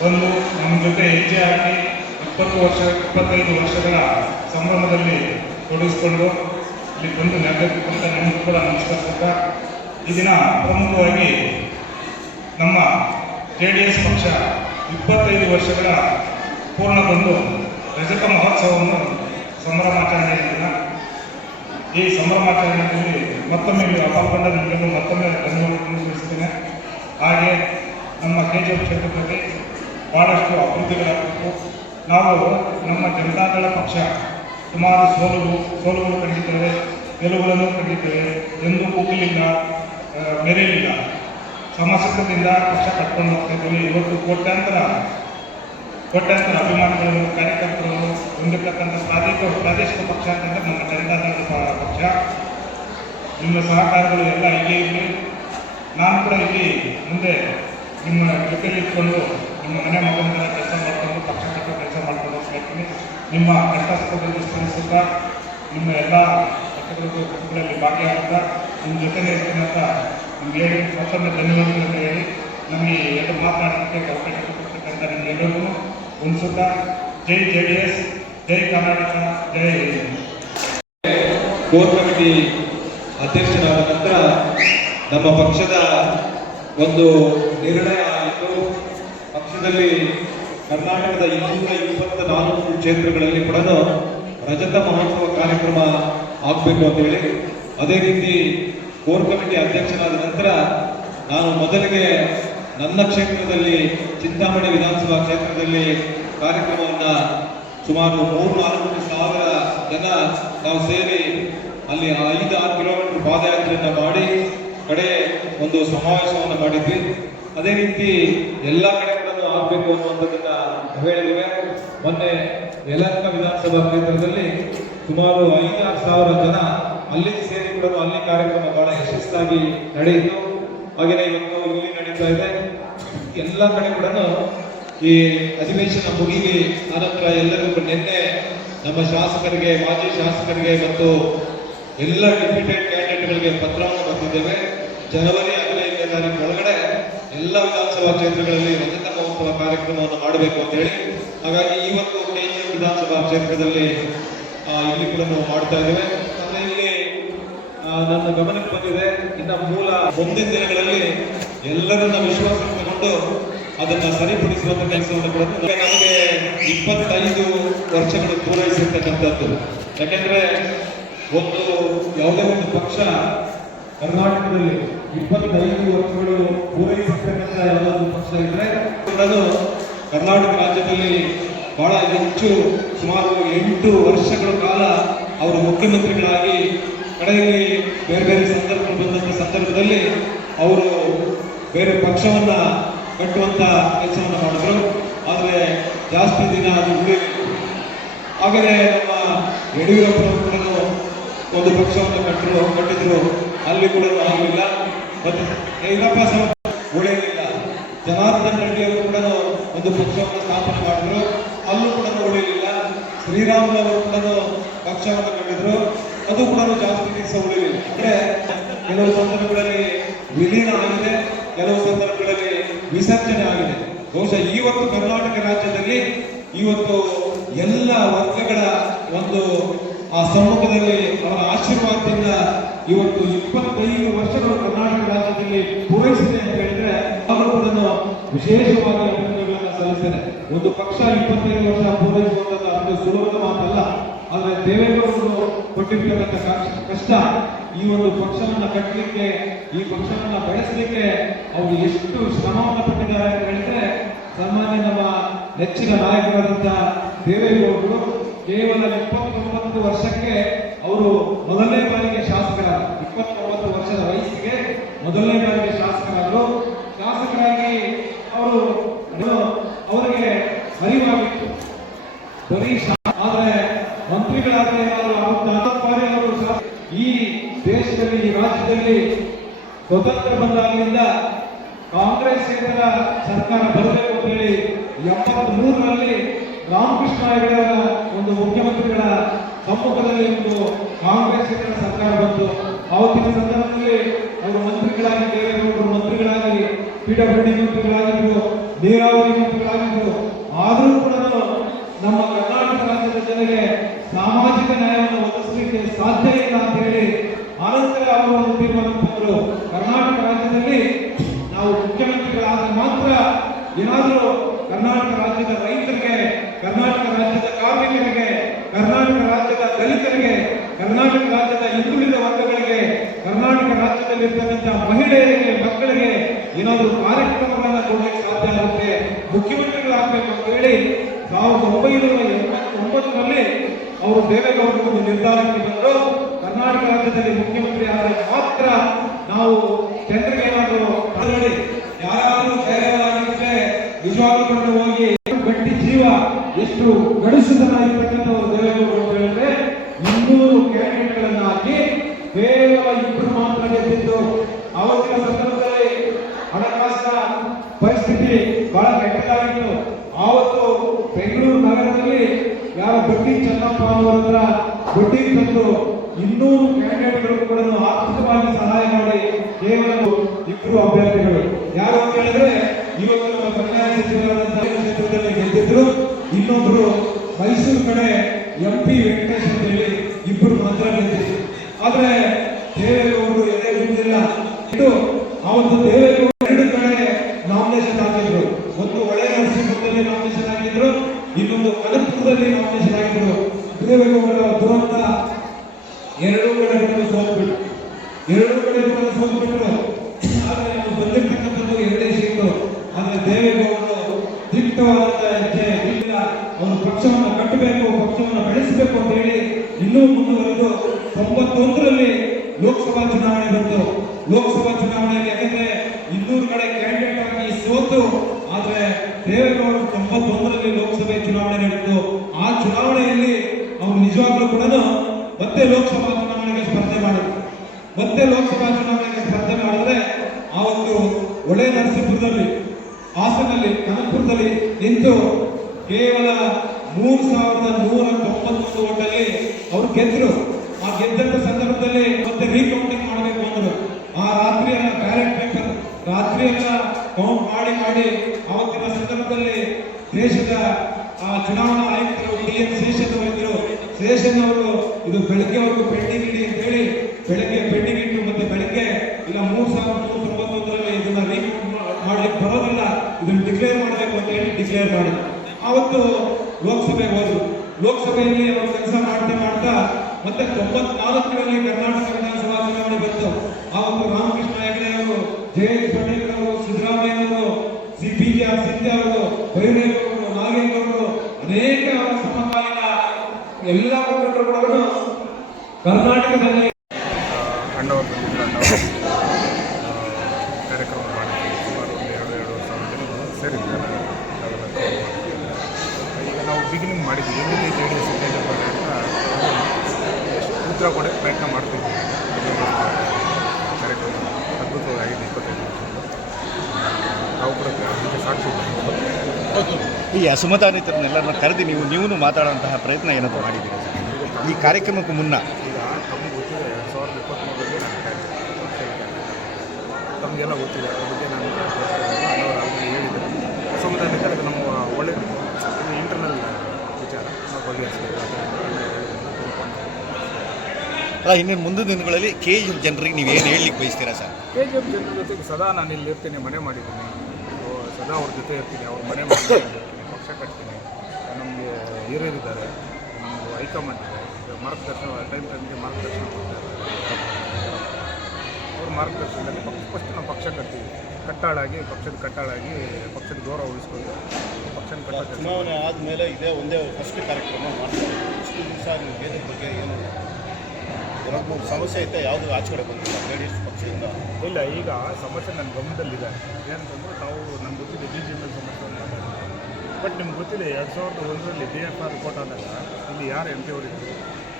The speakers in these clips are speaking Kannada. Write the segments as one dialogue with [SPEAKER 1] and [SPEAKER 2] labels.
[SPEAKER 1] ಬಂದು ನಮ್ಮ ಜೊತೆ ಹೆಜ್ಜೆ ಹಾಕಿ ಇಪ್ಪತ್ತು ವರ್ಷ, ಇಪ್ಪತ್ತೈದು ವರ್ಷಗಳ ಸಂಭ್ರಮದಲ್ಲಿ ತೊಡಗಿಸಿಕೊಂಡು ಇಲ್ಲಿ ಬಂದು ನೆರವೇರಿಸಿಕೊಂಡ ನಮಗೂ ಕೂಡ ನಮಸ್ಕರಿಸುತ್ತಾ ಈ ದಿನ ಪ್ರಮುಖವಾಗಿ ನಮ್ಮ ಜೆ ಡಿ ಎಸ್ ಪಕ್ಷ ಇಪ್ಪತ್ತೈದು ವರ್ಷಗಳ ಪೂರ್ಣಗೊಂಡು ರಜತ ಮಹೋತ್ಸವವನ್ನು ಸಂಭ್ರಮಾಚರಣೆ ದಿನ. ಈ ಸಂಭ್ರಮಾಚರಣೆಯಲ್ಲಿ ಮತ್ತೊಮ್ಮೆ ಪಾಲ್ಗೊಂಡ ನಿಮಗೆಲ್ಲೂ ಮತ್ತೊಮ್ಮೆ ಧನ್ಯವಾದಗಳನ್ನು ತಿಳಿಸ್ತೇನೆ ಹಾಗೆ ನಮ್ಮ ಕೆ ಜಿ ಎಫ್ ಕ್ಷೇತ್ರದಲ್ಲಿ ಭಾಳಷ್ಟು ಅಭಿವೃದ್ಧಿಗಳಾಗಬೇಕು ನಾವು ನಮ್ಮ ಜನತಾದಳ ಪಕ್ಷ ಸುಮಾರು ಸೋಲುಗಳು ಸೋಲುಗಳು ಕಂಡಿದ್ದೇವೆ, ಗೆಲುವುಗಳನ್ನು ಕಂಡಿದ್ದೇವೆ ಎಂದೂ ಕುಗ್ಗಲಿಲ್ಲ ಮೆರೆಯಲಿಲ್ಲ. ಸಮಸತ್ವದಿಂದ ಪಕ್ಷ ಕಟ್ಕೊಂಡು ಹೋಗ್ತಿದ್ದೇವೆ ಇವತ್ತು ಕೋಟ್ಯಾಂತರ ಕೋಟ್ಯಾಂತರ ಅಭಿಮಾನಿಗಳು, ಕಾರ್ಯಕರ್ತರು, ಹೊಂದಿರತಕ್ಕಂಥ ಪ್ರಾದೇಶಿಕ ಪ್ರಾದೇಶಿಕ ಪಕ್ಷ ಅಂತಂದರೆ ನಮ್ಮ ಜನತಾದಳ ಪಕ್ಷ. ನಿಮ್ಮ ಸಹಕಾರಗಳು ಎಲ್ಲ ಹೀಗೆ ಇರಲಿ. ನಾನು ಕೂಡ ಇಲ್ಲಿ ಮುಂದೆ ನಿಮ್ಮ ಜೊತೆಯಲ್ಲಿ ಇಟ್ಕೊಂಡು ನಿಮ್ಮ ಮನೆ ಮಗನಿಂದ ಕೆಲಸ ಮಾಡಿಕೊಂಡು ಕಟ್ಟೋ ಕೆಲಸ ಮಾಡ್ಕೊಂಡು ಹೋಗ್ತೀನಿ ನಿಮ್ಮ ಕಷ್ಟ ಸುಖದಲ್ಲಿ ಸ್ಮರಿಸುತ್ತಾ ನಿಮ್ಮ ಎಲ್ಲ ಕಷ್ಟಗಳಿಗೂ ಸುಖಗಳಲ್ಲಿ ಭಾಗಿಯಾಗುತ್ತಾ, ನಿಮ್ಮ ಜೊತೆಗೆ ಇರ್ತೀನಿ ಅಂತ ನಿಮ್ಗೆ ಹೇಳಿ ಮತ್ತೊಮ್ಮೆ ಅಂತ ಹೇಳಿ ನಮಗೆ ಎರಡು ಮಾತನಾಡೋದಕ್ಕೆ ಅವಕಾಶ ಕೊಟ್ಟಿರ್ತಕ್ಕಂಥ ನಿಮ್ಗೆಲ್ಲರಿಗೂ ಹೊಂದಿಸುತ್ತಾ ಜೈ ಜೆ ಡಿ ಎಸ್ ಜೈ ಕರ್ನಾಟಕ, ಜೈ.
[SPEAKER 2] ಕೋರ್ ಕಮಿಟಿ ಅಧ್ಯಕ್ಷರಾದ ನಂತರ ನಮ್ಮ ಪಕ್ಷದ ಒಂದು ನಿರ್ಣಯ ಆಯಿತು ಕರ್ನಾಟಕದ ಇನ್ನೂರ ಇಪ್ಪತ್ತ ನಾಲ್ಕು ಕ್ಷೇತ್ರಗಳಲ್ಲಿ ಕೂಡ ರಜತ ಮಹೋತ್ಸವ ಕಾರ್ಯಕ್ರಮ ಆಗಬೇಕು ಅಂತ ಹೇಳಿ ಅದೇ ರೀತಿ ಕೋರ್ ಕಮಿಟಿ ಅಧ್ಯಕ್ಷನಾದ ನಂತರ ನಾನು ಮೊದಲಿಗೆ ನನ್ನ ಕ್ಷೇತ್ರದಲ್ಲಿ ಚಿಂತಾಮಣಿ ವಿಧಾನಸಭಾ ಕ್ಷೇತ್ರದಲ್ಲಿ ಕಾರ್ಯಕ್ರಮವನ್ನು ಸುಮಾರು ಮೂರು ನಾಲ್ಕು ಸಾವಿರ ಜನ ನಾವು ಸೇರಿ ಅಲ್ಲಿ ಐದು ಆರು ಕಿಲೋಮೀಟರ್ ಪಾದಯಾತ್ರೆಯನ್ನು ಮಾಡಿ ಕಡೆ ಒಂದು ಸಮಾವೇಶವನ್ನು ಮಾಡಿದ್ವಿ. ಅದೇ ರೀತಿ ಎಲ್ಲ ಕಡೆ ಕೂಡ ಆಗಬೇಕು ಅನ್ನುವಂಥದ್ದನ್ನ ಹೇಳಿದ್ದೇವೆ. ಮೊನ್ನೆ ಯಲಹಂಕ ವಿಧಾನಸಭಾ ಕ್ಷೇತ್ರದಲ್ಲಿ ಸುಮಾರು ಐದಾರು ಸಾವಿರ ಜನ ಅಲ್ಲಿ ಸೇರಿ ಅಲ್ಲಿ ಕಾರ್ಯಕ್ರಮ ಬಹಳ ಯಶಸ್ಸಾಗಿ ನಡೆಯಿತು. ಹಾಗೆಯೇ ಇವತ್ತು ಇಲ್ಲಿ ನಡೀತಾ ಇದೆ. ಎಲ್ಲ ಕಡೆ ಕೂಡ ಈ ಅಧಿವೇಶನ ಮುಗಿಲಿ ಆನಂತರ ಎಲ್ಲರಿಗೂ ನಿನ್ನೆ ನಮ್ಮ ಶಾಸಕರಿಗೆ, ಮಾಜಿ ಶಾಸಕರಿಗೆ ಮತ್ತು ಎಲ್ಲ ಡೆಪ್ಯೂಟೆಡ್ ಕ್ಯಾಂಡಿಡೇಟ್ಗಳಿಗೆ ಪತ್ರವನ್ನು ಬರ್ತಿದ್ದೇವೆ ಜನವರಿ ಹದಿನೈದನೇ ತಾರೀಕು ಒಳಗಡೆ ಎಲ್ಲ ವಿಧಾನಸಭಾ ಕ್ಷೇತ್ರಗಳಲ್ಲಿ ರಜತ ಮಹೋತ್ಸವ ಕಾರ್ಯಕ್ರಮವನ್ನು ಮಾಡಬೇಕು ಅಂತ ಹೇಳಿ, ಹಾಗಾಗಿ ಇವತ್ತು ಕೇಂದ್ರ ವಿಧಾನಸಭಾ ಕ್ಷೇತ್ರದಲ್ಲಿ ಇಲ್ಲಿ ಕೂಡ ನಾವು ಮಾಡ್ತಾ ಇದ್ದೇವೆ. ಅಂದ್ರೆ ಇಲ್ಲಿ ನನ್ನ ಗಮನಕ್ಕೆ ಬಂದಿದೆ, ಇನ್ನ ಮೂಲ ಮುಂದಿನ ದಿನಗಳಲ್ಲಿ ಎಲ್ಲರನ್ನ ವಿಶ್ವಾಸ ತಗೊಂಡು ಅದನ್ನ ಸರಿಪಡಿಸುವಂತ ಕೆಲಸವನ್ನು ಕೂಡ ನಮಗೆ ಇಪ್ಪತ್ತೈದು ವರ್ಷಗಳು ಪೂರೈಸಿರ್ತಕ್ಕಂಥದ್ದು. ಯಾಕೆಂದ್ರೆ ಒಂದು ಯಾವುದೇ ಒಂದು ಪಕ್ಷ ಕರ್ನಾಟಕದಲ್ಲಿ ಇಪ್ಪತ್ತೈದು ವರ್ಷಗಳು ಪೂರೈಸಿರ್ತಕ್ಕಂಥ ಯಾವುದಾದ್ರು ಪಕ್ಷ ಇದ್ರೆ ಕರ್ನಾಟಕ ರಾಜ್ಯದಲ್ಲಿ ಬಹಳ ಹೆಚ್ಚು ಸುಮಾರು ಎಂಟು ವರ್ಷಗಳ ಕಾಲ ಅವರು ಮುಖ್ಯಮಂತ್ರಿಗಳಾಗಿ ಕಡೆಯಲ್ಲಿ ಬೇರೆ ಬೇರೆ ಸಂದರ್ಭ ಬಂದಂಥ ಸಂದರ್ಭದಲ್ಲಿ ಅವರು ಬೇರೆ ಪಕ್ಷವನ್ನ ಕಟ್ಟುವಂತ ಕೆಲಸವನ್ನು ಮಾಡಿದ್ರು. ಆದರೆ ಜಾಸ್ತಿ ದಿನ ಅದು ಉಳಿಯಲಿ ಹಾಗೆಯೇ ನಮ್ಮ ಯಡಿಯೂರಪ್ಪನವರು ಒಂದು ಪಕ್ಷವನ್ನು ಕಟ್ಟರು, ಕಟ್ಟಿದ್ರು. ಅಲ್ಲಿ ಕೂಡ ಆಗಲಿಲ್ಲ. ಮತ್ತೆ ಯಡಿಯೂರಪ್ಪ ಸಹ ಉಳಿಯಲಿಲ್ಲ. ಜನಾರ್ದನ್ ರೆಡ್ಡಿ ಅವರು ಕೂಡ ಒಂದು ಪಕ್ಷವನ್ನು ಸ್ಥಾಪನೆ ಮಾಡಿದ್ರು. ಅಲ್ಲೂ ಕೂಡ ಉಳಿಯಲಿಲ್ಲ. ಶ್ರೀರಾಮುಲು ಅವರು ಕೂಡ ಪಕ್ಷವನ್ನು ಕಟ್ಟಿದ್ರು. ಅದು ಕೂಡ ಜಾಸ್ತಿ ದಿವಸ ಉಳಿಯಲಿಲ್ಲ. ಅಂದ್ರೆ ಕೆಲವು ಸಂದರ್ಭಗಳಲ್ಲಿ ವಿಲೀನ ಆಗಿದೆ, ಕೆಲವು ಸಂದರ್ಭಗಳಲ್ಲಿ ವಿಸರ್ಜನೆ ಆಗಿದೆ. ಬಹುಶಃ ಇವತ್ತು ಕರ್ನಾಟಕ ರಾಜ್ಯದಲ್ಲಿ ಇವತ್ತು ಎಲ್ಲ ವರ್ಗಗಳ ಒಂದು ಆ ಸಮ್ಮುಖದಲ್ಲಿ ಅವರ ಆಶೀರ್ವಾದದಿಂದ ಇವತ್ತು ಇಪ್ಪತ್ತೈದು ವರ್ಷಗಳು ಕರ್ನಾಟಕ ರಾಜ್ಯದಲ್ಲಿ ಪೂರೈಸಿದೆ ಅಂತ ಹೇಳಿದ್ರೆ ಅವರು ಅದನ್ನು ವಿಶೇಷವಾಗಿ ಅಭಿನಂದನೆಗಳನ್ನು ಸಲ್ಲಿಸ್ತಾರೆ ಒಂದು ಪಕ್ಷ ಇಪ್ಪತ್ತೈದು ವರ್ಷ ಪೂರೈಸುವಂತದ್ದು ಅಷ್ಟು ಸುಲಭದ ಮಾತಲ್ಲ, ಆದ್ರೆ ದೇವೇಗೌಡರು ಕೊಟ್ಟಿರ್ತಕ್ಕಂಥ ಕಷ್ಟ- ಕಷ್ಟ ಈ ಒಂದು ಪಕ್ಷವನ್ನ ಕಟ್ಟಲಿಕ್ಕೆ, ಈ ಪಕ್ಷವನ್ನ ಬೆಳೆಸಲಿಕ್ಕೆ ಅವರು ಎಷ್ಟು ಶ್ರಮವನ್ನು ಪಟ್ಟಿದ್ದಾರೆ ಅಂತ ಹೇಳಿದ್ರೆ ಸಾಮಾನ್ಯ ನಮ್ಮ ನೆಚ್ಚಿನ ನಾಯಕರಾದಂತಹ ದೇವೇಗೌಡರು ಕೇವಲ ಇಪ್ಪತ್ತೊಂಬತ್ತು ವರ್ಷಕ್ಕೆ ಅವರು ಮೊದಲನೇ ಬಾರಿಗೆ ಶಾಸಕರ ಇಪ್ಪತ್ತೊಂಬತ್ತು ವರ್ಷದ ವಯಸ್ಸಿಗೆ ಮೊದಲನೇ ಬಾರಿಗೆ ಶಾಸಕರಾದರು. ಶಾಸಕರಾಗಿ ಅವರು ಅವರಿಗೆ ಅರಿವಾಗಿತ್ತು ಬರೀ ಆದರೆ ಮಂತ್ರಿಗಳಾದರೆ ಅವರು ಈ ದೇಶದಲ್ಲಿ, ಈ ರಾಜ್ಯದಲ್ಲಿ ಸ್ವತಂತ್ರ ಬಂದಾಗಲಿಂದ ಕಾಂಗ್ರೆಸ್ ಇದರ ಸರ್ಕಾರ ಬರಬೇಕು ಅಂತ ಹೇಳಿ ಎಂಬತ್ ಮೂರರಲ್ಲಿ ರಾಮಕೃಷ್ಣ ಹೆಗಡೆಯವರ ಒಂದು ಮುಖ್ಯಮಂತ್ರಿಗಳ ಸಮ್ಮುಖದಲ್ಲಿ ಒಂದು ಕಾಂಗ್ರೆಸ್ಸೇತರ ಸರ್ಕಾರ ಬಂತು. ಅವತ್ತಿನ ಸಂದರ್ಭದಲ್ಲಿ ಅವರು ಮಂತ್ರಿಗಳಾಗಿ, ದೇವೇಗೌಡರು ಮಂತ್ರಿಗಳಾಗಿ ಪಿಡಬ್ಲ್ಯೂಡಿ ಮಂತ್ರಿಗಳಾಗಿದ್ರು, ನೀರಾವರಿ ಮಂತ್ರಿಗಳಾಗಿದ್ರು. ಆದರೂ ಕೂಡ ನಮ್ಮ ಕರ್ನಾಟಕ ರಾಜ್ಯದ ಜನರಿಗೆ ಸಾಮಾಜಿಕ ನ್ಯಾಯವನ್ನು ಒದಗಿಸಲಿಕ್ಕೆ ಸಾಧ್ಯ ಇಲ್ಲ ಅಂತ ಹೇಳಿ ಆನಂತರ ಅವರು ತೀರ್ಮಾನ ತಂದರು ಕರ್ನಾಟಕ ರಾಜ್ಯದಲ್ಲಿ ಏನಾದರೂ ಕರ್ನಾಟಕ ರಾಜ್ಯದ ರೈತರಿಗೆ, ಕರ್ನಾಟಕ ರಾಜ್ಯದ ಕಾರ್ಮಿಕರಿಗೆ, ಕರ್ನಾಟಕ ರಾಜ್ಯದ ದಲಿತರಿಗೆ, ಕರ್ನಾಟಕ ರಾಜ್ಯದ ಹಿಂದುಳಿದ ವರ್ಗಗಳಿಗೆ, ಕರ್ನಾಟಕ ರಾಜ್ಯದಲ್ಲಿರ್ತಕ್ಕಂಥ ಮಹಿಳೆಯರಿಗೆ, ಮಕ್ಕಳಿಗೆ ಏನಾದರೂ ಕಾರ್ಯಕ್ರಮಗಳನ್ನು ಕೊಡಲಿಕ್ಕೆ ಸಾಧ್ಯ ಆಗುತ್ತೆ ಮುಖ್ಯಮಂತ್ರಿಗಳಾಗಬೇಕು ಅಂತ ಹೇಳಿ ಸಾವಿರದ ಒಂಬೈನೂರ ಎಂಬತ್ತೊಂಬತ್ತರಲ್ಲಿ ಅವರು ದೇವೇಗೌಡರು ನಿರ್ಧಾರಕ್ಕೆ ಬಂದರು. ಕರ್ನಾಟಕ ರಾಜ್ಯದಲ್ಲಿ ಮುಖ್ಯಮಂತ್ರಿ ಆದರೆ ಮಾತ್ರ ನಾವು ಜನರಿಗೆ ಏನಾದರೂ ಮಾಡಿ ಯಾರಾದರೂ ಬೇರೆಯವರಾಗಿದ್ರೆ ನಿಜವಾಗ್ಲೂ ಕರ್ಕೊಂಡು ಹೋಗಿ ಗಟ್ಟಿ ಜೀವ ಎಷ್ಟು ಗಡಿಸುತನ ಒಂದು ದೇವೇಗೌಡರು ಅಂತ ಹೇಳಿದ್ರೆ ಇನ್ನೂರು ಕ್ಯಾಂಡಿಡೇಟ್ಗಳನ್ನು ಹಾಕಿ ಕೇವಲ ಇಬ್ಬರು ಮಾತ್ರ ಗೆದ್ದಿದ್ದು. ಅವತ್ತಿನ ಸಂದರ್ಭದಲ್ಲಿ ಹಣಕಾಸಿನ ಪರಿಸ್ಥಿತಿ ಬಹಳ ಕೆಟ್ಟದಾಗಿತ್ತು. ಆವತ್ತು ಬೆಂಗಳೂರು ನಗರದಲ್ಲಿ ಯಾರ ಬಡ್ಡಿ ಚನ್ನಪ್ಪ ಅವರ ಬಡ್ಡಿ ತಂದು ಇನ್ನೂರು ಕ್ಯಾಂಡಿಡೇಟ್ಗಳು ಕೂಡ ಆರ್ಥಿಕವಾಗಿ ಸಹಾಯ ಮಾಡಿ ಕೇವಲ ಇಬ್ಬರು ಅಭ್ಯರ್ಥಿಗಳು. ಯಾರು ಅಂತ ಹೇಳಿದ್ರೆ, ಇವತ್ತು ನಮ್ಮ ಪಂಚಾಯತ್ ಗೆದ್ದಿದ್ರು ಇನ್ನೊಬ್ರು ಮೈಸೂರು ಕಡೆ ಎಂ ಪಿ ವೆಂಕಟೇಶ್ ಅಂತ ಹೇಳಿ ಇಬ್ಬರು ಮಾತ್ರ ಆದ್ರೆ ದೇವೇಗೌಡರು ಎದೆ ಬಿಟ್ಟಿಲ್ಲ ಇದು ಅವತ್ತು ದೇವೇಗೌಡರು ಎರಡು ಕಡೆ ನಾಮಿನೇಷನ್ ಆಗಿದ್ರು ಒಂದು ಒಳ್ಳೆ ನರಸಿಂಹದಲ್ಲಿ ನಾಮಿನೇಷನ್ ಆಗಿದ್ರು ಇನ್ನೊಂದು ಕನಕಪುರದಲ್ಲಿ ನಾಮಿನೇಷನ್ ಆಗಿದ್ರು ದೇವೇಗೌಡರ ದುರಂತ ಎರಡು ಕಡೆ ಸೋಲ್ಬಿಟ್ಟು ಎರಡು ಕಡೆ ಸೋತ್ಬಿಟ್ರು. ಆದ್ರೆ ಬಂದಿರ್ತಕ್ಕಂಥದ್ದು ಎರಡೇ ಸೀಟು. ಆದ್ರೆ ದೇವೇಗೌಡರು ದಿಟ್ಟವಾದಂತ ಇನ್ನೂ ಮುಂದುವರೆದು ತೊಂಬತ್ತೊಂದರಲ್ಲಿ ಲೋಕಸಭಾ ಚುನಾವಣೆ ಬಂತು. ಲೋಕಸಭಾ ಚುನಾವಣೆಯಲ್ಲಿ ಯಾಕಂದ್ರೆ ಇನ್ನೂರು ಕಡೆ ಕ್ಯಾಂಡಿಡೇಟ್ ಆಗಿ ಸೋತು. ಆದ್ರೆ ದೇವೇಗೌಡರು ತೊಂಬತ್ತೊಂದರಲ್ಲಿ ಲೋಕಸಭೆ ಚುನಾವಣೆ ನಡೆಯಿತು ಆ ಚುನಾವಣೆಯಲ್ಲಿ ಅವರು ನಿಜವಾಗ್ಲೂ ಕೂಡ ಮತ್ತೆ ಲೋಕಸಭಾ ಚುನಾವಣೆಗೆ ಸ್ಪರ್ಧೆ ಮಾಡಿದ್ರು. ಮತ್ತೆ ಲೋಕಸಭಾ ಚುನಾವಣೆಗೆ ಸ್ಪರ್ಧೆ ಮಾಡಿದ್ರೆ ಆ ಒಂದು ಒಳ್ಳೆ ನರಸೀಪುರದಲ್ಲಿ, ಹಾಸನಲ್ಲಿ, ಕನಕಪುರದಲ್ಲಿ ನಿಂತು ಕೇವಲ ಮೂರು ಸಾವಿರದ ನೂರ ತೊಂಬತ್ತೊಂದು ಓಟಲ್ಲಿ ಅವರು ಗೆದ್ರು. ಆ ಗೆದ್ದಂತ ಸಂದರ್ಭದಲ್ಲಿ ಮತ್ತೆ ರೀಕೌಂಟಿಂಗ್ ಮಾಡಬೇಕು ಅಂದರು. ಆ ರಾತ್ರಿ ಎಲ್ಲ ಬ್ಯಾಲೆಟ್ ಪೇಪರ್ ರಾತ್ರಿ ಎಲ್ಲ ಕೌಂಟ್ ಮಾಡಿ ಮಾಡಿ ಆವತ್ತಿನ ಸಂದರ್ಭದಲ್ಲಿ ದೇಶದ, ಆ ಚುನಾವಣಾ ಆಯುಕ್ತರು ಡಿ ಎನ್ ಶೇಷನ್ ಇದ್ರು ಶೇಷನ್ ಅವರು ಇದು ಬೆಳಗ್ಗೆವರೆಗೂ ಪೆಂಡಿಂಗ್ ಇಡಿ ಅಂತ ಹೇಳಿ ಬೆಳಗ್ಗೆ ಪೆಂಡಿಂಗ್ ಇಟ್ಟು ಮತ್ತೆ ಬೆಳಗ್ಗೆ ಇಲ್ಲ ಮೂರು ಸಾವಿರದ ನೂರ ತೊಂಬತ್ತೊಂದರಲ್ಲಿ ಇದನ್ನ ರೀಕೌಂಟ್ ಮಾಡ್ಲಿಕ್ಕೆ ಬರೋದಿಲ್ಲ. ಇದನ್ನು ಡಿಕ್ಲೇರ್ ಮಾಡಬೇಕು ಅಂತ ಹೇಳಿ ಡಿಕ್ಲೇರ್ ಮಾಡಿ ಆವತ್ತು ಲೋಕಸಭೆಗೆ ಹೋದ್ರು. ಲೋಕಸಭೆಯಲ್ಲಿ ಅವರು ಕೆಲಸ ಮಾಡ್ತಾ ಮಾಡ್ತಾ ಮತ್ತೆ ತೊಂಬತ್ನಾಲ್ಕರಲ್ಲಿ ಕರ್ನಾಟಕ ವಿಧಾನಸಭಾ ಚುನಾವಣೆ ಬಂತು. ಆ ಒಂದು ರಾಮಕೃಷ್ಣ ಹೆಗಡೆ ಅವರು ಜೆ ಎಚ್ ಪಟೇಲ್ ಅವರು, ಸಿದ್ದರಾಮಯ್ಯ ಅವರು, C P G R Shinde ಅವರು, ಬೈರೇಗೌಡರು, ನಾಗೇಗೌಡರು, ಅನೇಕ ಸಮಕಾಲೀನ ಎಲ್ಲ ಮುಖಂಡರು ಕೂಡ ಕರ್ನಾಟಕದಲ್ಲಿ
[SPEAKER 1] ಅಣ್ಣವ್ರು ಬಂದಿದ್ರು ಅಣ್ಣವರು ಕಾರ್ಯಕ್ರಮ ಮಾಡಿದ್ವಿ ಸುಮಾರು ಒಂದು ಎರಡು ಎರಡು ಸಾವಿರ ಜನ ಸೇರಿದ್ರು ನಾವೆಲ್ಲ cover ಮಾಡಿದ್ವಿ. ಈಗ ನಾವು ಬಿಗಿನಿಂಗ್ ಮಾಡಿದ್ವಿ ರೀತಿ ಜೆ ಡಿ ಎಸ್ ಚೇಂಜ್ ಅಂತ ಉತ್ತರ ಕೊಡೋ ಪ್ರಯತ್ನ ಕಾರ್ಯಕ್ರಮ ಅದ್ಭುತವಾಗಿದೆ ಇಪ್ಪತ್ತೈದು ನಾವು ಕೂಡ ಇದಕ್ಕೆ ಸಾಕ್ಷಿ.
[SPEAKER 3] ಈ ಅಸಮಾಧಾನಿತರನ್ನೆಲ್ಲರನ್ನ ಕರೆದು ನೀವು ನೀವು ಮಾತಾಡುವಂತಹ ಪ್ರಯತ್ನ ಏನಾದರೂ ಮಾಡಿದ್ದೀರಿ? ಈ ಕಾರ್ಯಕ್ರಮಕ್ಕೂ ಮುನ್ನ.
[SPEAKER 1] ಈಗ ತಮಗೆ ಗೊತ್ತಿದೆ ಎರಡು ಸಾವಿರದ ಇಪ್ಪತ್ತ್ಮೂರರಲ್ಲಿ ನಾನು ತಮಗೆಲ್ಲ ಗೊತ್ತಿದೆ ಅದ್ರ ಬಗ್ಗೆ ನಾನು ಅಣ್ಣವರು ಆಲ್ರೆಡಿ ಹೇಳಿದ್ದಾರೆ ಸಂವಿಧಾನಕ್ಕೆ ಅದು ನಮ್ಮ ಒಳ್ಳೆ ಇಂಟರ್ನಲ್ ವಿಚಾರ ನಾವು ಬಗೆಹರಿಸಬೇಕು ಅಂತ
[SPEAKER 3] ಅಲ್ಲ ಇನ್ನೇನು ಮುಂದಿನ ದಿನಗಳಲ್ಲಿ ಕೆ ಜಿ ಜನರಿಗೆ ನೀವು ಏನು ಹೇಳಲಿಕ್ಕೆ ಬಯಸ್ತೀರಾ ಸರ್?
[SPEAKER 1] ಕೆ ಜಿ ಎಫ್ ಜನರ ಜೊತೆಗೆ ಸದಾ ನಾನು ಇಲ್ಲಿ ಇರ್ತೀನಿ ಮನೆ ಮಾಡಿದ್ದೀನಿ. ಸದಾ ಅವ್ರ ಜೊತೆ ಇರ್ತೀನಿ ಅವ್ರ ಮನೆ ಮಾಡ್ತೀನಿ ಪಕ್ಷ ಕಟ್ತೀನಿ. ನಮಗೆ ಹಿರಿಯರಿದ್ದಾರೆ ನಮ್ಮದು ಹೈಕಮಾಂಡ್ ಇದೆ. ಮಾರ್ಗದರ್ಶನ ಟೈಮ್ ಟೈಮ್ಗೆ ಮಾರ್ಗದರ್ಶನ ಕೊಡ್ತಾರೆ ಅವ್ರ ಮಾರ್ಗದರ್ಶನದಲ್ಲಿ ಪಕ್ಷ ಫಸ್ಟ್ ನಾವು ಪಕ್ಷ ಕಟ್ತೀವಿ. ಕಟ್ಟಾಳಾಗಿ ಪಕ್ಷದ ಕಟ್ಟಾಳಾಗಿ ಪಕ್ಷದ ಗೌರವ ಉಳಿಸ್ಕೊಂಡು ಪಕ್ಷನ ಕಟ್ಟ
[SPEAKER 4] ಚುನಾವಣೆ ಆದಮೇಲೆ ಇದೇ ಒಂದೇ ಫಸ್ಟ್ ಕಾರ್ಯಕ್ರಮ ಮಾಡ್ತಾರೆ. ಇಷ್ಟು ದಿವಸ ಬೇರೆ ಬಗ್ಗೆ ಏನು ಸಮಸ್ಯೆ ಐತೆ ಯಾವುದು ಆಚೆ ಕಡೆ ಬಂದಿಲ್ಲ ಪಕ್ಷದಿಂದ.
[SPEAKER 1] ಇಲ್ಲ, ಈಗ ಸಮಸ್ಯೆ ನನ್ನ ಗಮನದಲ್ಲಿದೆ. ಏನಂತಂದ್ರೆ ತಾವು ನಮ್ಗೆ ಗೊತ್ತಿದೆ ಬಿ ಜೆ ಪಿ ಸಮಸ್ಯೆ ಬಟ್ ನಿಮ್ಗೆ ಗೊತ್ತಿದೆ, ಎರಡು ಸಾವಿರದ ಒಂದರಲ್ಲಿ ಡಿ ಎಫ್ ಆರ್ ರಿಪೋರ್ಟ್ ಆದಾಗ, ಇಲ್ಲಿ ಯಾರು ಎಂ ಪಿ ಅವರಿದ್ದರು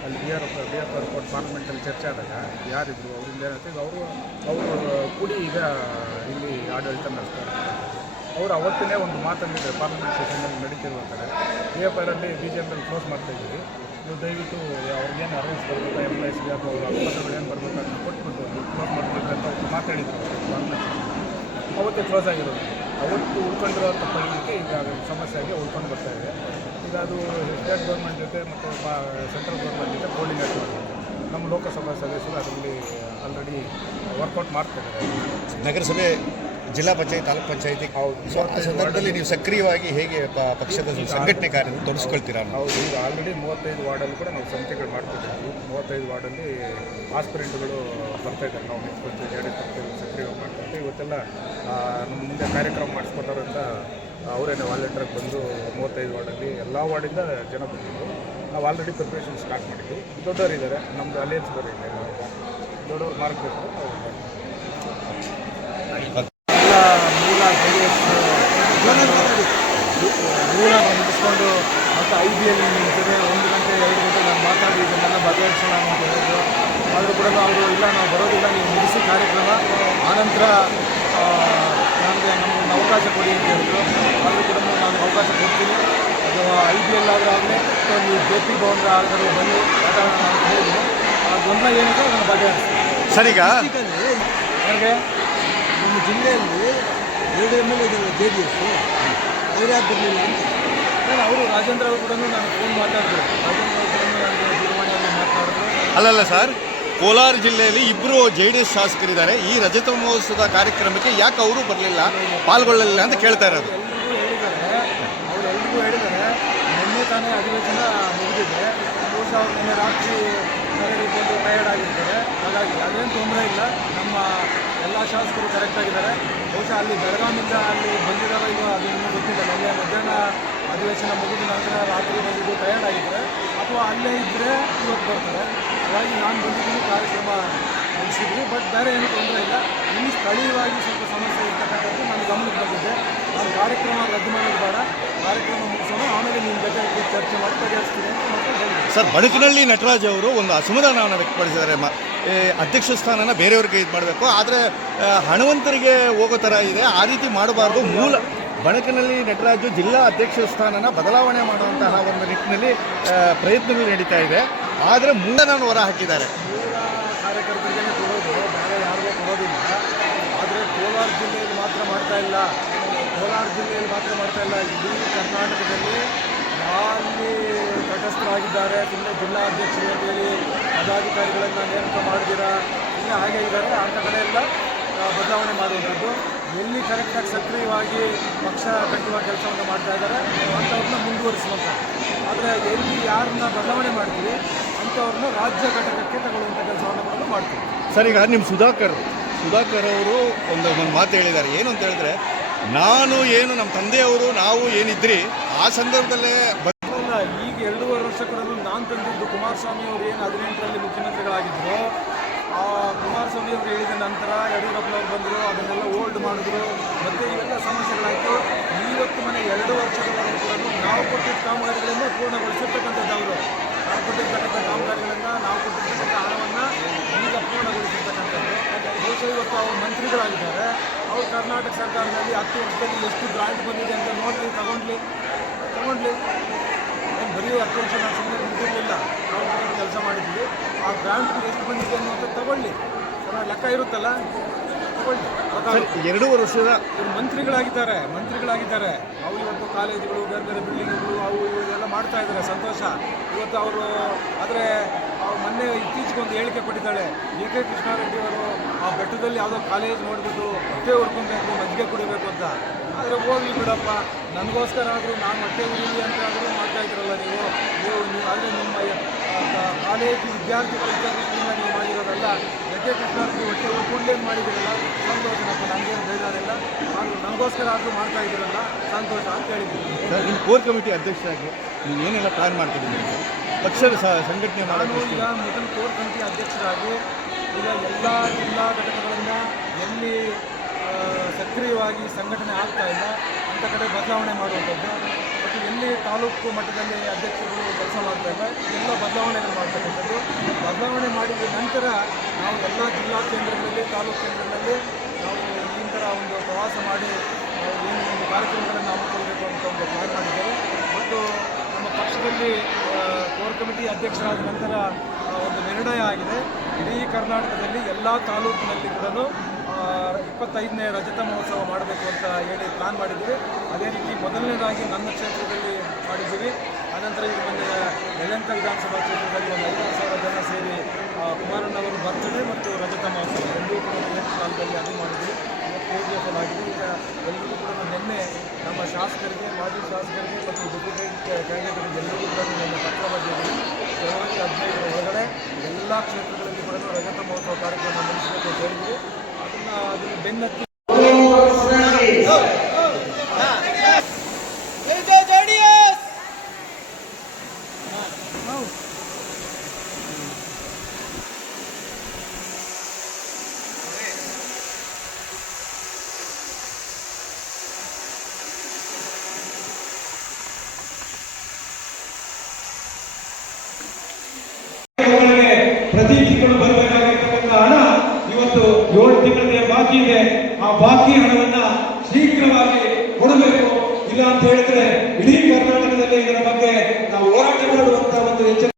[SPEAKER 1] ಅಲ್ಲಿ B R B R report ಪಾರ್ಲಿಮೆಂಟಲ್ಲಿ ಚರ್ಚೆ ಆದಾಗ ಯಾರಿದ್ರು? ಅವರಿಂದ ಏನಾಗ್ತದೆ ಅವರು ಅವರು ಕೂಡಿ ಈಗ ಇಲ್ಲಿ ಆಡಳಿತ ನಡೆಸ್ತಾರೆ. ಅವರು ಅವತ್ತಿನೇ ಒಂದು ಮಾತಂದಿದ್ದಾರೆ ಪಾರ್ಲಿಮೆಂಟ್ ಸೆಷನಲ್ಲಿ ಕಡೆ ಬಿ ಎಫ್ ಆರಲ್ಲಿ ಬಿ ಜೆ ಪಿಯಲ್ಲಿ ಕ್ಲೋಸ್ ಮಾಡ್ತಾ ಇದ್ದೀವಿ. ನೀವು ದಯವಿಟ್ಟು ಅವ್ರಿಗೇನು ಎಂ ಎಸ್ ಬಿ ಅಥವಾ ಅವ್ರ ಏನು ಬರಬೇಕು ಅದನ್ನ ಕೊಟ್ಬಿಟ್ಟು ಕ್ಲೋಸ್ ಮಾಡ್ಬೇಕು ಅಂತ ಅವ್ರು ಮಾತಾಡಿದ್ರು. ಅವತ್ತೆ ಕ್ಲೋಸ್ ಆಗಿರೋದು. ಅವತ್ತು ಉಳ್ಕೊಂಡಿರೋ ತಪ್ಪಲಿಕ್ಕೆ ಈಗ ಸಮಸ್ಯೆ ಆಗಿ ಉಳ್ಕೊಂಡು ಬರ್ತಾ ಇದೆ. ಈಗ ಅದು ಸ್ಟೇಟ್ ಗೌರ್ಮೆಂಟ್ ಜೊತೆ ಮತ್ತು ಸೆಂಟ್ರಲ್ ಗೌರ್ಮೆಂಟ್ ಜೊತೆ ಕೋರ್ಡಿನೇಟ್ ಮಾಡಬೇಕು. ನಮ್ಮ ಲೋಕಸಭಾ ಸದಸ್ಯರು ಅದರಲ್ಲಿ ಆಲ್ರೆಡಿ ವರ್ಕೌಟ್ ಮಾಡ್ತಾ ಇದ್ದಾರೆ
[SPEAKER 3] ನಗರಸಭೆ ಜಿಲ್ಲಾ ಪಂಚಾಯತ್ ತಾಲೂಕ್ ಪಂಚಾಯತಿ. ಸೊ ಆ ಸಂದರ್ಭದಲ್ಲಿ ನೀವು ಸಕ್ರಿಯವಾಗಿ ಹೇಗೆ ಪಕ್ಷದ ಸಂಘಟನೆ ಕಾರ್ಯ ತೋರಿಸ್ಕೊಳ್ತೀರಾ.
[SPEAKER 1] ಹೌದು. ಈಗ ಆಲ್ರೆಡಿ ಮೂವತ್ತೈದು ವಾರ್ಡಲ್ಲಿ ಕೂಡ ನಾವು ಸಮಿತಿಗಳು ಮಾಡ್ತಿದ್ದೀವಿ ಮೂವತ್ತೈದು ವಾರ್ಡಲ್ಲಿ ಆಸ್ಪಿರೆಂಟ್ಗಳು ಬರ್ತಾ ಇದ್ದಾರೆ. ನಾವು ಮೆಚ್ಕೊಳ್ತೀವಿ ಎರಡು ಸಕ್ರಿಯವಾಗಿ ಮಾಡ್ಕೊಳ್ತೀವಿ ಇವತ್ತೆಲ್ಲ ನಮ್ಮ ಮುಂದೆ ಕಾರ್ಯಕ್ರಮ ಮಾಡಿಸ್ಕೊತಾರಂತ ಅವರೇನೆ ವಾಲಂಟಿಯರ್ಗೆ ಬಂದು ಮೂವತ್ತೈದು ವಾರ್ಡಲ್ಲಿ ಎಲ್ಲ ವಾರ್ಡಿಂದ ಜನ ಬಂದಿದ್ದು ನಾವು ಆಲ್ರೆಡಿ ಪ್ರಿಪ್ರೇಷನ್ ಸ್ಟಾರ್ಟ್ ಮಾಡಿದ್ವಿ. ದೊಡ್ಡವರಿದ್ದಾರೆ. ನಮ್ಮದು ಅಲಿಯನ್ಸ್ ಇದ್ದಾರೆ ದೊಡ್ಡವರು ದೊಡ್ಡವ್ರು ಮಾರ್ಗದರ್ಶನ ನಾವು ಮಾಡ್ತೀವಿ.
[SPEAKER 2] ಎಲ್ಲ ಮೂಲ ಜೆ ಡಿ ಎಸ್ ಮೂಲ ಮುಗಿಸ್ಕೊಂಡು ಮತ್ತು ಐ ಬಿ ಎಲ್ ಜೊತೆ ಒಂದು ಗಂಟೆ ಎರಡು ಗಂಟೆ ನಾನು ಮಾತಾಡಿ ಇದನ್ನೆಲ್ಲ ಬಗೆಹರಿಸೋಣ ಅಂತ ಹೇಳಿದ್ರು. ಆದರೂ ಕೂಡ ಅವರು ಇಲ್ಲ ನಾವು ಬರೋದಿಲ್ಲ ನೀವು ಮುಗಿಸಿ ಕಾರ್ಯಕ್ರಮ. ಆನಂತರ ನನಗೆ ನಮಗೆ ಅವಕಾಶ ಕೊಡಿ ಅಂತ ಹೇಳಿದ್ರು. ಆದರೂ ಕೂಡ ನಾನು ಅವಕಾಶ ಕೊಡ್ತೀನಿ. ಅದು ಐ ಬಿ ಎಲ್ ಆದರೂ ಆಗಲಿ ಅಥವಾ ನೀವು ಜೆ ಪಿ ಭವನ್ಗೆ ಆದರೂ ಬನ್ನಿ ವಾತಾವರಣ ಅಂತ ಹೇಳಿದ್ರು. ಆ ಗೊಂದಲ ಏನಿದೆ ಅದನ್ನು ಬಗೆಹರಿಸ್ತೀನಿ.
[SPEAKER 3] ಸರ್ ಈಗ
[SPEAKER 2] ನನಗೆ ನಮ್ಮ ಜಿಲ್ಲೆಯಲ್ಲಿ ಎರಡು ಎಂ ಎಲ್ ಇದ್ದಾರೆ ಜೆ ಡಿ ಎಸ್. ಅವ್ರು ಯಾಕೆ ಬರಲಿಲ್ಲ ಅಂತ ನಾನು ಅವರು ರಾಜೇಂದ್ರ ಅವರು ಕೂಡ ನಾನು ಫೋನ್ ಮಾತಾಡಿದ್ರು ರಾಜೇಂದ್ರ ಅವರು ಕೂಡ ದೂರವಾಣಿಯಲ್ಲಿ
[SPEAKER 3] ಅಲ್ಲಲ್ಲ ಸರ್ ಕೋಲಾರ ಜಿಲ್ಲೆಯಲ್ಲಿ ಇಬ್ಬರು ಜೆ ಡಿ ಎಸ್ ಶಾಸಕರಿದ್ದಾರೆ. ಈ ರಜತ ಮಹೋತ್ಸವದ ಕಾರ್ಯಕ್ರಮಕ್ಕೆ ಯಾಕೆ ಅವರು ಬರಲಿಲ್ಲ ಪಾಲ್ಗೊಳ್ಳಲಿಲ್ಲ ಅಂತ ಕೇಳ್ತಾ ಇರೋದು?
[SPEAKER 2] ಎಲ್ರಿಗೂ ಹೇಳಿದ್ದಾರೆ ಹೇಳಿದ್ದಾರೆ ನಿನ್ನೆ ತಾನೇ ಅಧಿವೇಶನ ಮುಗಿದಿದೆ. ಬಹುಶಃ ಅವ್ರು ನಿನ್ನೆ ರಾತ್ರಿ ಮನೆಗೆ ಬಂದು ಟಯರ್ಡ್ ಆಗಿರ್ತಾರೆ. ಹಾಗಾಗಿ ಅದೇನು ತೊಂದರೆ ಇಲ್ಲ. ನಮ್ಮ ಎಲ್ಲ ಶಾಸಕರು ಕರೆಕ್ಟ್ ಆಗಿದ್ದಾರೆ. ಬಹುಶಃ ಅಲ್ಲಿ ಬೆಳಗಾವಿಯಿಂದ ಅಲ್ಲಿ ಬಂದಿದ್ದಾರೋ ಇಲ್ಲೋ ಅದು ಇನ್ನೂ ಗೊತ್ತಿಲ್ಲ. ನಿನ್ನೆ ಮಧ್ಯಾಹ್ನ ಅಧಿವೇಶನ ಮುಗಿದ ನಂತರ ರಾತ್ರಿ ಬಂದಿದ್ದು ಟಯರ್ಡ್ ಆಗಿದ್ದಾರೆ. ಅಥವಾ ಅಲ್ಲೇ ಇದ್ದರೆ ಇವತ್ತು ಬರ್ತಾರೆ. ಹಾಗಾಗಿ ನಾನು ಬಂದಿದ್ದೀನಿ ಕಾರ್ಯಕ್ರಮ ಮುಗಿಸಿದ್ವಿ ಬಟ್ ಬೇರೆ ಏನೂ ತೊಂದರೆ ಇಲ್ಲ. ಇಲ್ಲಿ ಸ್ಥಳೀಯವಾಗಿ ಸ್ವಲ್ಪ ಸಮಸ್ಯೆ ಇರ್ತಕ್ಕಂಥದ್ದು ನಾನು ಗಮನಕ್ಕೆ ಬಂದಿದ್ದೆ. ನಾನು ಕಾರ್ಯಕ್ರಮ ರದ್ದು ಮಾಡೋದು ಬೇಡ. ಕಾರ್ಯಕ್ರಮ ಮುಗಿಸೋಣ. ಆಮೇಲೆ ನಿಮ್ಮ ಜೊತೆ ಚರ್ಚೆ ಮಾಡಿ ಬಗೆಹರಿಸ್ತೀನಿ ಅಂತ ಹೇಳಿದೆ
[SPEAKER 3] ಸರ್ ಬಣಕನಹಳ್ಳಿ ನಟರಾಜ್ ಅವರು ಒಂದು ಅಸಮಾಧಾನವನ್ನು ವ್ಯಕ್ತಪಡಿಸಿದ್ದಾರೆ. ಅಧ್ಯಕ್ಷ ಸ್ಥಾನನ ಬೇರೆಯವ್ರಿಗೆ ಇದು ಮಾಡಬೇಕು. ಆದರೆ ಹಣವಂತರಿಗೆ ಹೋಗೋ ಥರ ಇದೆ. ಆ ರೀತಿ ಮಾಡಬಾರ್ದು. ಮೂಲ ಬಣಕನಲ್ಲಿ ನಟರಾಜು ಜಿಲ್ಲಾ ಅಧ್ಯಕ್ಷ ಸ್ಥಾನನ ಬದಲಾವಣೆ ಮಾಡುವಂತಹ ಒಂದು ನಿಟ್ಟಿನಲ್ಲಿ ಪ್ರಯತ್ನಗಳು ನಡೀತಾ ಇದೆ. ಆದರೆ ಹೊರ ಹಾಕಿದ್ದಾರೆ.
[SPEAKER 2] ಮೂಲ ಬೇರೆ ಯಾರಿಗೂ ಕೊಡೋದಿಲ್ಲ. ಆದರೆ ಕೋಲಾರ ಜಿಲ್ಲೆಯಲ್ಲಿ ಮಾತ್ರ ಮಾಡ್ತಾ ಇಲ್ಲ. ಕೋಲಾರ ಜಿಲ್ಲೆಯಲ್ಲಿ ಮಾತ್ರ ಮಾಡ್ತಾ ಇಲ್ಲ. ಇಡೀ ಕರ್ನಾಟಕದಲ್ಲಿ ಅಲ್ಲಿ ತಟಸ್ಥರಾಗಿದ್ದಾರೆ. ಇನ್ನು ಜಿಲ್ಲಾ ಅಧ್ಯಕ್ಷರು ಅಂತೇಳಿ ಪದಾಧಿಕಾರಿಗಳನ್ನು ನೇಮಕ ಮಾಡಿದ್ದೀರಾ? ಇಲ್ಲ ಹಾಗೆ ಇದ್ದಾರೆ ಅಂಥ ಕಡೆ ಎಲ್ಲ ಬದಲಾವಣೆ ಮಾಡುವಂಥದ್ದು. ಎಲ್ಲಿ ಕರೆಕ್ಟಾಗಿ ಸಕ್ರಿಯವಾಗಿ ಪಕ್ಷ ಕಟ್ಟುವ ಕೆಲಸವನ್ನು ಮಾಡ್ತಾ ಇದ್ದಾರೆ, ಅಂಥವ್ರನ್ನ ಮುಂದುವರಿಸುವಂಥ ಆದರೆ ಎಲ್ಲಿ ಯಾರನ್ನ ಬದಲಾವಣೆ ಮಾಡ್ತೀವಿ, ಅಂಥವ್ರನ್ನ ರಾಜ್ಯ ಘಟಕಕ್ಕೆ ತಗೊಳ್ಳುವಂಥ ಕೆಲಸವನ್ನು ಕೂಡ ಮಾಡ್ತೀವಿ.
[SPEAKER 3] ಸರ್, ಈಗ ನಿಮ್ಮ ಸುಧಾಕರ್ ಸುಧಾಕರ್ ಅವರು ಒಂದು ಒಂದು ಮಾತು ಹೇಳಿದ್ದಾರೆ. ಏನು ಅಂತ ಹೇಳಿದ್ರೆ, ನಾನು ಏನು ನಮ್ಮ ತಂದೆಯವರು, ನಾವು ಏನಿದ್ರಿ ಆ ಸಂದರ್ಭದಲ್ಲೇ
[SPEAKER 2] ಈಗ ಎರಡೂವರೆ ವರ್ಷ ನಾನು ತಂದಿದ್ದು ಕುಮಾರಸ್ವಾಮಿ ಅವರು ಏನು ಹದಿನೆಂಟರಲ್ಲಿ ಮುಖ್ಯಮಂತ್ರಿಗಳಾಗಿದ್ದರು ಕುಮಾರಸ್ವಾಮಿ ಅವರು ಹೇಳಿದ ನಂತರ ಯಡಿಯೂರಪ್ಪನವ್ರು ಬಂದರು, ಅದನ್ನೆಲ್ಲ ಓಲ್ಡ್ ಮಾಡಿದ್ರು. ಮತ್ತು ಇವೆಲ್ಲ ಸಮಸ್ಯೆಗಳಾಯಿತು. ಇವತ್ತು ಮನೆ ಎರಡು ವರ್ಷಗಳವರೆಗೂ ಕೂಡ ನಾವು ಕೊಟ್ಟಿದ್ದ ಕಾಮಗಾರಿಗಳನ್ನು ಪೂರ್ಣಗೊಳಿಸಿರ್ತಕ್ಕಂಥದ್ದು ಅವರು. ನಾವು ಕೊಟ್ಟಿರ್ತಕ್ಕಂಥ ಕಾಮಗಾರಿಗಳನ್ನು, ನಾವು ಕೊಟ್ಟಿರ್ತಕ್ಕಂಥ ಹಣವನ್ನು ಈಗ ಪೂರ್ಣಗೊಳಿಸಿರ್ತಕ್ಕಂಥದ್ದು. ಬಹುಶಃ ಇವತ್ತು ಅವರು ಮಂತ್ರಿಗಳಾಗಿದ್ದಾರೆ. ಅವರು ಕರ್ನಾಟಕ ಸರ್ಕಾರದಲ್ಲಿ ಹತ್ತು ವರ್ಷದಲ್ಲಿ ಎಷ್ಟು ಗ್ರಾಂಟ್ ಬಂದಿದೆ ಅಂತ ನೋಡಲಿ ತಗೊಂಡ್ಲಿ ತಗೊಂಡ್ಲಿ. ಏನು ಬರೀ ಅಟೆನ್ಷನ್ ನಾವು ಸುಮ್ಮನೆ ನಿಂತಿರಲಿಲ್ಲ. ನಾವು ಕೆಲಸ ಮಾಡಿದ್ವಿ. ಆ ಗ್ರಾಂಟ್ ಎಷ್ಟು ಬಂದಿದೆ ಅನ್ನುವಂಥ ತಗೊಳ್ಳಿ. ಲೆಕ್ಕ ಇರುತ್ತಲ್ಲ? ತಗೊಳ್ಳಿ.
[SPEAKER 3] ಎರಡು ವರ್ಷದ
[SPEAKER 2] ಇವರು ಮಂತ್ರಿಗಳಾಗಿದ್ದಾರೆ ಮಂತ್ರಿಗಳಾಗಿದ್ದಾರೆ. ಅವು ಇವತ್ತು ಕಾಲೇಜುಗಳು ಬೇರೆ ಬೇರೆ ಬಿಲ್ಡಿಂಗ್ಗಳು ಅವು ಇವು ಎಲ್ಲ ಮಾಡ್ತಾ ಇದ್ದಾರೆ. ಸಂತೋಷ. ಇವತ್ತು ಅವರು ಆದರೆ ಅವ್ರು ಮೊನ್ನೆ ಇತ್ತೀಚೆಗೆ ಒಂದು ಹೇಳಿಕೆ ಕೊಟ್ಟಿದ್ದಾಳೆ. ಎ ಕೆ ಕೃಷ್ಣಾರೆಡ್ಡಿ ಅವರು ಆ ಬೆಟ್ಟದಲ್ಲಿ ಯಾವುದೋ ಕಾಲೇಜ್ ನೋಡಿಬಿಟ್ಟು ಹೊಟ್ಟೆ ಹೊಡ್ಕೊಬೇಕು ಮಜ್ಜಿಗೆ ಕುಡಿಬೇಕು ಅಂತ. ಆದರೆ ಹೋಗಿ ಬಿಡಪ್ಪ ನನಗೋಸ್ಕರ ಆದರೂ ನಾನು ಹೊಟ್ಟೆ ಉರಿಲಿ ಅಂತ ಆದರೂ ಮಾಡ್ತಾ ಇದ್ರಲ್ಲ ನೀವು. ನೀವು ನೀವು ಆದರೆ ನಿಮ್ಮ ಕಾಲೇಜ್ ವಿದ್ಯಾರ್ಥಿಗಳ ಹಿತದೃಷ್ಟಿಯಿಂದ ನೀವು ಮಾಡಿರೋದಲ್ಲ ಎ ಕೆ. ಕೃಷ್ಣಾರೆಡ್ಡಿ ಹೊಟ್ಟೆ ಉರ್ಕೊಂಡೇನು ಮಾಡಿದ್ದೀರಲ್ಲ ಸಂತೋಷನಪ್ಪ ನನಗೇನು ಬೇಜಾರಿಲ್ಲ. ಆದರೂ ನನಗೋಸ್ಕರ ಆದರೂ ಮಾಡ್ತಾ ಇದ್ದೀರಲ್ಲ ಸಂತೋಷ ಅಂತ ಹೇಳಿದ್ದೀನಿ.
[SPEAKER 3] ಸರ್ ನಿಮ್ಮ ಕೋರ್ ಕಮಿಟಿ ಅಧ್ಯಕ್ಷರಾಗಿ ನೀವು ಏನೆಲ್ಲ ಪ್ಲಾನ್ ಮಾಡ್ತಿದ್ದೀನಿ ಪಕ್ಷದ ಸಂಘಟನೆ
[SPEAKER 2] ನಾನು
[SPEAKER 3] ಮಾಡೋದು
[SPEAKER 2] ಈಗ ಮೊದಲು ಕೋರ್ ಕಮಿಟಿ ಅಧ್ಯಕ್ಷರಾಗಿ ಈಗ ಎಲ್ಲ ಜಿಲ್ಲಾ ಘಟಕಗಳನ್ನು ಎಲ್ಲಿ ಸಕ್ರಿಯವಾಗಿ ಸಂಘಟನೆ ಆಗ್ತಾ ಇಲ್ಲ ಅಂಥ ಕಡೆ ಬದಲಾವಣೆ ಮಾಡುವಂಥದ್ದು. ಮತ್ತು ಎಲ್ಲಿ ತಾಲೂಕು ಮಟ್ಟದಲ್ಲಿ ಅಧ್ಯಕ್ಷರು ಕೆಲಸ ಮಾಡ್ತಾ ಇಲ್ಲ, ಎಲ್ಲ ಬದಲಾವಣೆಗಳು ಮಾಡ್ತಕ್ಕಂಥದ್ದು ಬದಲಾವಣೆ ಮಾಡಿದ ನಂತರ ನಾವು ಎಲ್ಲ ಜಿಲ್ಲಾ ಕೇಂದ್ರಗಳಲ್ಲಿ, ತಾಲೂಕು ಕೇಂದ್ರಗಳಲ್ಲಿ ನಾವು ಈ ಥರ ಒಂದು ಪ್ರವಾಸ ಮಾಡಿ ಏನು ಒಂದು ಕಾರ್ಯಕ್ರಮಗಳನ್ನು ಹಮ್ಮಿಕೊಳ್ಬೇಕು ಅಂತ ಒಂದು ಪ್ಲಾನ್ ಮಾಡಿದ್ದೇವೆ. ಮತ್ತು ನಮ್ಮ ಪಕ್ಷದಲ್ಲಿ ಕೋರ್ ಕಮಿಟಿ ಅಧ್ಯಕ್ಷರಾದ ನಂತರ ಒಂದು ನಿರ್ಣಯ ಆಗಿದೆ. ಇಡೀ ಕರ್ನಾಟಕದಲ್ಲಿ ಎಲ್ಲ ತಾಲೂಕಿನಲ್ಲಿ ಕೂಡ ಇಪ್ಪತ್ತೈದನೇ ರಜತ ಮಹೋತ್ಸವ ಮಾಡಬೇಕು ಅಂತ ಹೇಳಿ ಪ್ಲಾನ್ ಮಾಡಿದ್ದೀವಿ. ಅದೇ ರೀತಿ ಮೊದಲನೇದಾಗಿ ನನ್ನ ಕ್ಷೇತ್ರದಲ್ಲಿ ಮಾಡಿದ್ದೀವಿ. ಅನಂತರ ಈಗ ಮೊನ್ನೆ ಯಲಂಕ ವಿಧಾನಸಭಾ ಕ್ಷೇತ್ರದಲ್ಲಿ ಒಂದು ಐದಾರು ಸಾವಿರ ಜನ ಸೇರಿ ಕುಮಾರಣ್ಣವರು ಬರ್ತಡೇ ಮತ್ತು ರಜತ ಮಹೋತ್ಸವ. ಎರಡೂ ಕೂಡ ಕಾಲದಲ್ಲಿ ಅದು ಮಾಡಿದ್ವಿ ಈಗ ಎಲ್ಲರೂ ಕೂಡ ನಿನ್ನೆ ನಮ್ಮ ಶಾಸಕರಿಗೆ, ಮಾಜಿ ಶಾಸಕರಿಗೆ ಮತ್ತು ಕ್ಯಾಂಡಿಡೇಟ್ಗಳಿಗೆ ಎಲ್ಲರಿಗೂ ಕೂಡ ನನ್ನ ಪತ್ರ ಜನವರಿ ಹದಿನೈದರ ಎಲ್ಲ ಕ್ಷೇತ್ರಗಳಲ್ಲಿ ಕೂಡ ರಜತ ಮಹೋತ್ಸವ ಕಾರ್ಯಕ್ರಮ ನಡೆಸಬೇಕು ಅಂತ ಹೇಳಿದ್ವಿ ಅದನ್ನು
[SPEAKER 5] ಬಾಕಿ ಇದೆ ಆ ಬಾಕಿ ಹಣವನ್ನ